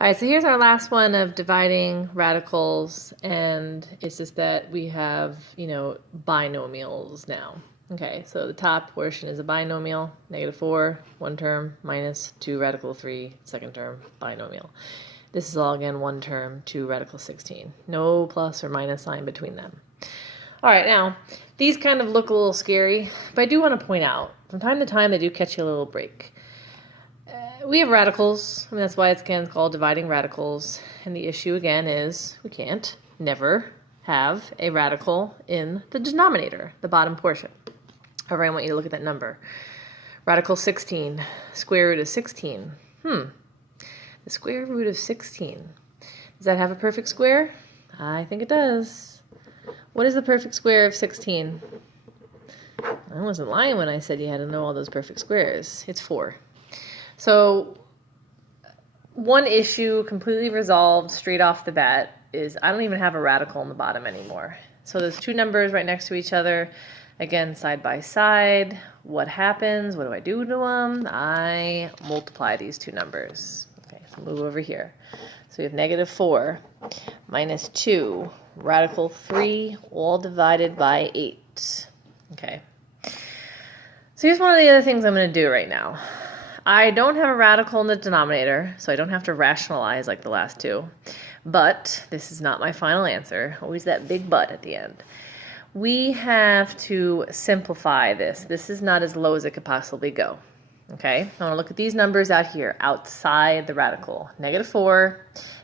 All right, so here's our last one of dividing radicals, and it's just that we have, binomials now. Okay, so the top portion is a binomial, -4, one term, minus 2 radical 3, second term, binomial. This is all, again, one term, 2 radical 16. No plus or minus sign between them. All right, now, these kind of look a little scary, but I do want to point out, from time to time, they do catch you a little break. We have radicals, and that's why it's again called dividing radicals. And the issue again is we can't never have a radical in the denominator, the bottom portion. However, I want you to look at that number. Radical 16, square root of 16. The square root of 16. Does that have a perfect square? I think it does. What is the perfect square of 16? I wasn't lying when I said you had to know all those perfect squares. It's 4. So one issue completely resolved straight off the bat is I don't even have a radical in the bottom anymore. So there's two numbers right next to each other, again, side by side. What happens? What do I do to them? I multiply these two numbers. Okay, so move over here. So we have -4 minus 2, radical 3, all divided by 8. Okay. So here's one of the other things I'm going to do right now. I don't have a radical in the denominator, so I don't have to rationalize like the last two. But this is not my final answer. Always that big but at the end. We have to simplify this. This is not as low as it could possibly go. Okay, I want to look at these numbers out here, outside the radical. -4,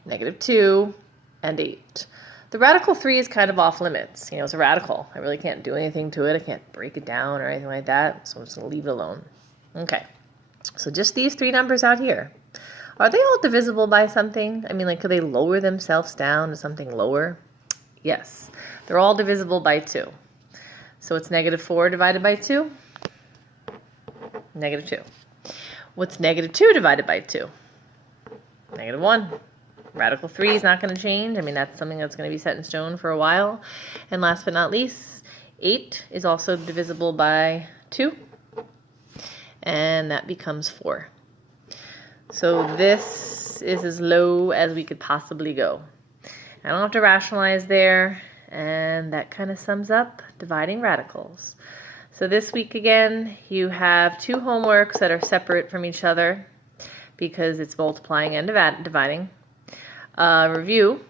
-2, and 8. The radical 3 is kind of off limits. It's a radical. I really can't do anything to it. I can't break it down or anything like that, so I'm just going to leave it alone. Okay. So just these three numbers out here. Are they all divisible by something? I mean, could they lower themselves down to something lower? Yes. They're all divisible by 2. So it's -4 divided by 2? -2. What's -2 divided by 2? -1. Radical 3 is not going to change. I mean, that's something that's going to be set in stone for a while. And last but not least, 8 is also divisible by 2. And that becomes 4. So this is as low as we could possibly go. I don't have to rationalize there, and that kind of sums up dividing radicals. So this week again, you have two homeworks that are separate from each other because it's multiplying and dividing. Review,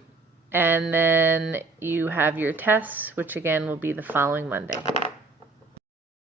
and then you have your tests, which again will be the following Monday.